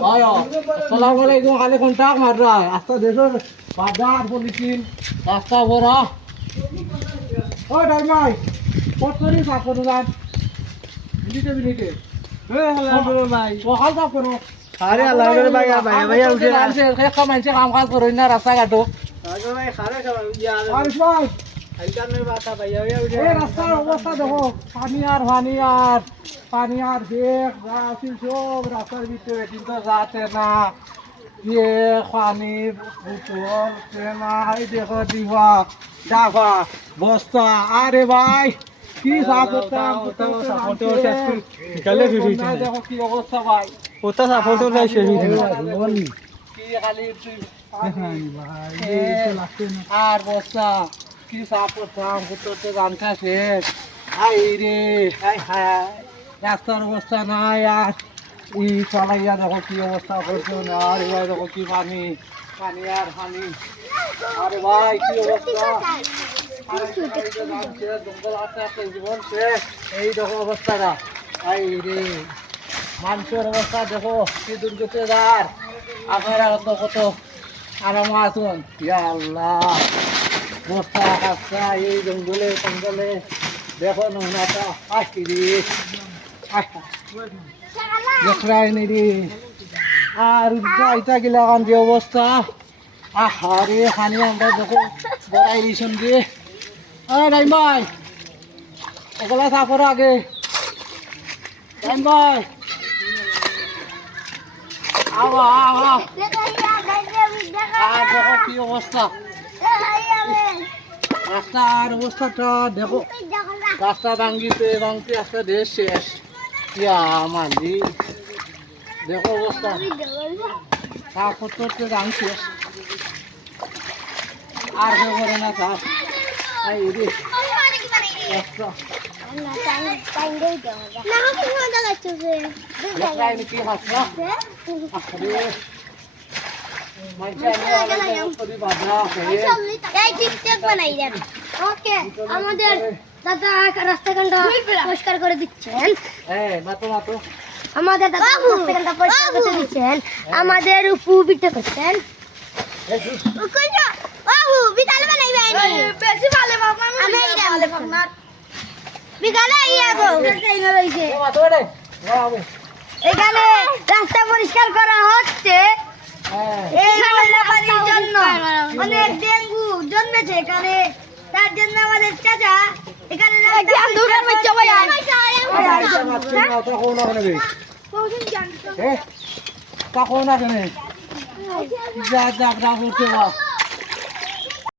আসসালামু আলাইকুম খালি কন্টাক্ট মাররা আস্তা দেশের বাজার বলিছিল রাস্তা বড়। ও ডাইমাই কত করে সাফ করো যান মিনিটে মিনিটে। সকাল সাফ করো আরে আল্লাহ উঠে কাম কাজ করো না রাস্তা ঘাটো ভাই রাস্তার অবস্থা দেখো পানি আর পানি আর পানি আর বেগ যা আছিল সব রাস্তার ভিতরে কিন্তু যাতে না দিয়ে পানির বোতল ট্রেনা এই দেখো দিবা ডাবা বস্তা। আরে ভাই কি বিকালে দেখো কি অবস্থা ভাই। ওটা সাপোর্ট কি খালি আর বস্তা। কি সাফ করতাম করতে গানটা শেষ হাই রে, হাই হাই, রাস্তার অবস্থা নাই আর। ই চালাইয়া দেখো কি অবস্থা করছ না, আরে ভাই দেখো কি পানি পানি আর পানি। আরে ভাই, কি অবস্থা? জঙ্গল আস্তে আস্তে জীবন শেষ। এই দেখো অবস্থাটা। হাই রে, মানুষের অবস্থা দেখো, কি দুর্গতিদার আপনারা কত কত আরাম আসুন ইয়া আল্লাহ। কাস্তা এই জঙ্গলে জঙ্গলে দেখো নোনাটা আখিরি দেখরাই নি রে আর যাইতা গিলা কান যে অবস্থা আহারে হানি আমরা দেখো বড়াই দিছন দিয়ে আয় রাইম ভাই ওগুলা সাফর আগে রাইম ভাই আওয়া আওয়া আর দেখো কি অবস্থা। রাস্তার অবস্থাটা দেখো রাস্তা ভাঙ্গিতে ভাঙতে একটা দেশ শেষ ইয়া মালি দেখো অবস্থা কাপড় তো রাং শেষ আর কেউ করে না এই রে একটা দেখাই নাকি আমাদের দাদা পরিষ্কার করে দিচ্ছেন হ্যাঁ আমাদের দাদা পরিষ্কার করে দিচ্ছেন আমাদের উপু বিটে করছেন এখানে রাস্তা পরিষ্কার করা হচ্ছে হ্যাঁ এই ময়লা পানির জন্য অনেক ডেঙ্গু জন্মেছে এখানে। তার জন্য আমাদের চাচা এখানে যা যা করতে বা